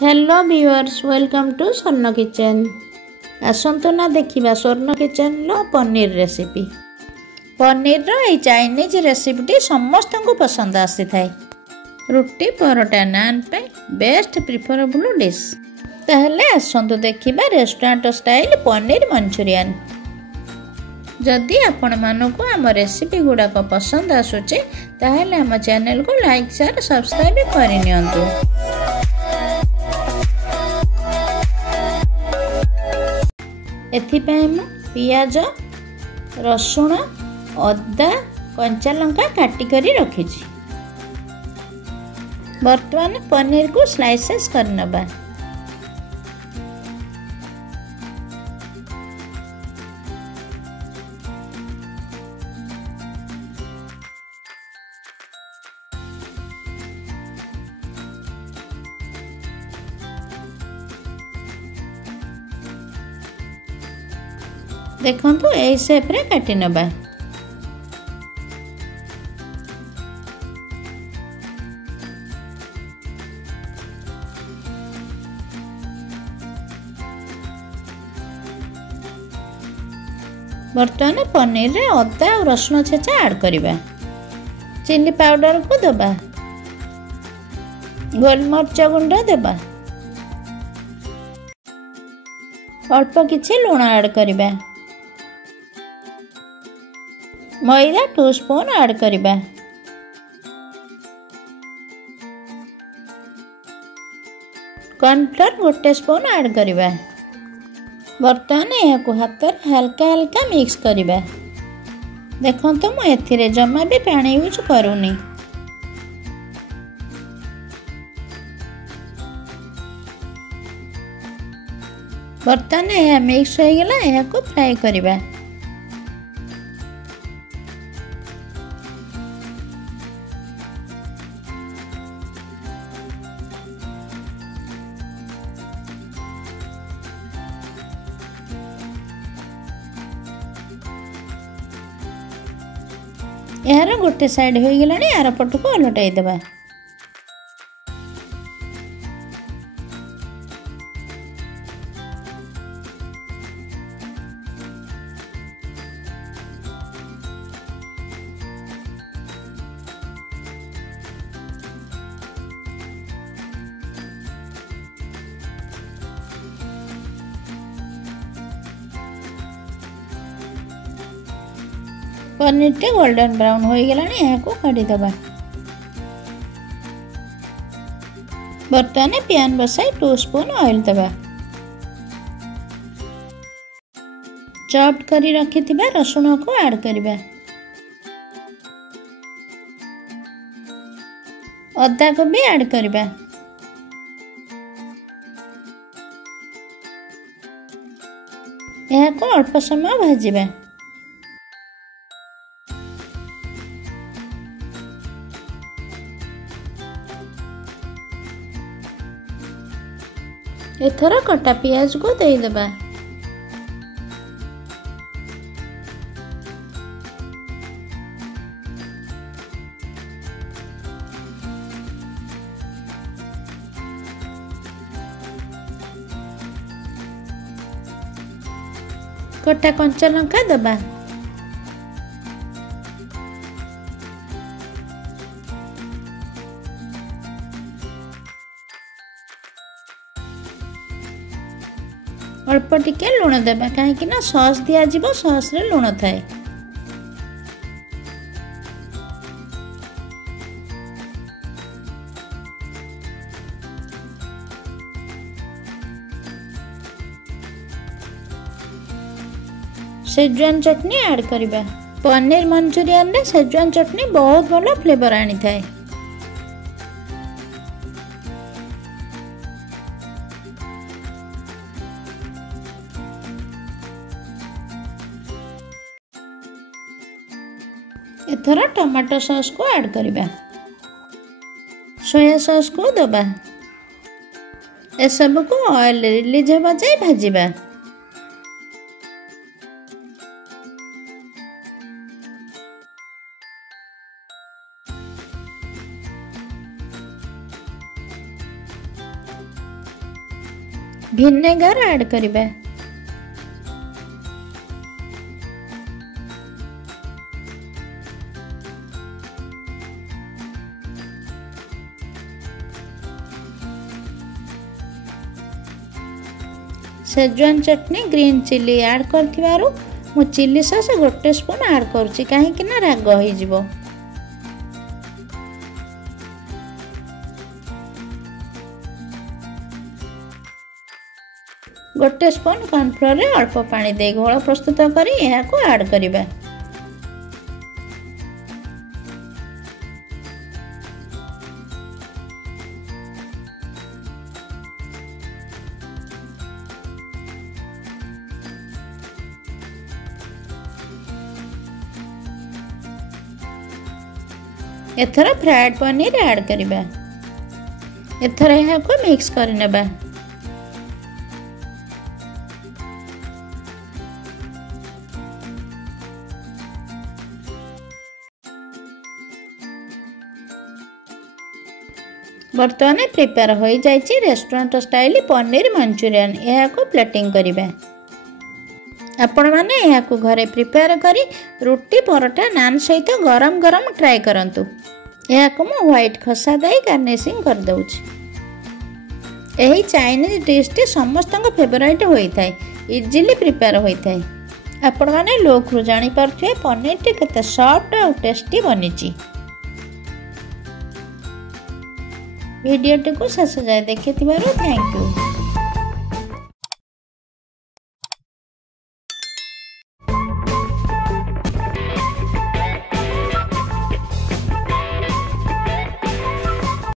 Hello viewers, welcome to स्वर्ण kitchen. आसंतु ना देखिबा स्वर्ण किचन लो पनीर रेसिपी। पनीर रो ए चाइनीज रेसिपीटी समस्त को पसंद आसी थाए। रुटी परोटा नान पे बेस्ट प्रिफरेबल डिश। ताहले आसंतु देखिबा रेस्टोरेंट स्टाइल पनीर मंचूरियन। जदि आपण मानकु आम रेसिपी गुड़ाक पसंद आसुचे ताहले आम चैनल को लाइक शेयर सब्सक्राइब करि नियंतु। एथिपाई मु पियाज रसुण अदा कंचा लंका काटी करी रखिछि। बर्तमान पनीर को स्लाइसेस कर नबा। देखंतु ए शेप रे काटी नबा। बर्तमान पनीर रे अदा और रसुण छेचा ऐड करिबा। चिली पाउडर को दबा। गोलमरिच गुंड देबा। अल्प किछि लूण ऐड करिबा। मैदा 2 स्पून ऐड करिबा। कॉर्नफ्लोर 1 स्पून ऐड करिबा। बर्तमान यह को हाथ हल्का हल्का मिक्स करिबा। देखंतु मु एथिरे जमा भी पानी यूज करूनी। बर्तमान यह मिक्स हो गला। यह को फ्राई करिबा। यार गोटे साइड हो गला। यार पट को उलटाई देबा। पनीर टे गोल्डन ब्राउन हो गला। यहाँ को काढ़ी दबा। बर्तमान पैन बसाई 2 स्पून ऑयल दबा। चॉप्ड करी रखिथिबा रसुण को ऐड करिबा। अदा को भी ऐड करिबा। यहाँ को अल्प समय भाजिबा। एथर कटा पियाज को दे देबा। कटा कंचा लंका देबा। अल्प टिके लुण देबा कहीं ना सॉस दिया जिवो। सॉस रे लुण थाए। शेजवान चटनी ऐड करिबा। पनीर मंचूरियन रे शेजवान चटनी बहुत भलो फ्लेवर आनी थाए। एथर टमाटो सॉस को ऐड करिबा। सोया सॉस को दबा। ए सब को ऑयल रिलीज होबा जाय भाजिबा। ଭିନେଗାର ଆଡ୍ କରିବା। शेजवान चटनी ग्रीन चिली आड करथिबारु मु चिली सॉस 1 स्पून आड करूची काहे कि ना राग होई जिवो। गोटे स्पून कॉर्नफ्लोर रे अल्प पानी दे घोल प्रस्तुत करी एहा को ऐड करिबा। एथरा फ्राइड पनीर ऐड करिबा। एथरा एहा को मिक्स करि नेबा। बर्तमान प्रिपेयर हो जाइए रेस्टोरेंट स्टाइल पनीर मंचूरियन। यह को प्लेटिंग करिबा। आपण माने यह को घरे प्रिपेयर करी रोटी परोटा नान सहित गरम गरम ट्राई करंतु। यह को मु व्हाइट खसा दे गार्निशिंग कर दउछि। एही चाइनीज डिश टी समस्त फेवरेट होई थाए, इजीली प्रिपेयर होई थाए। आपण माने लोक रु जानि परथुए पनीर टी केते सॉफ्ट और टेस्टी बनिची। वीडियो टी को शेष जाए देखिथिबारु थैंक यू।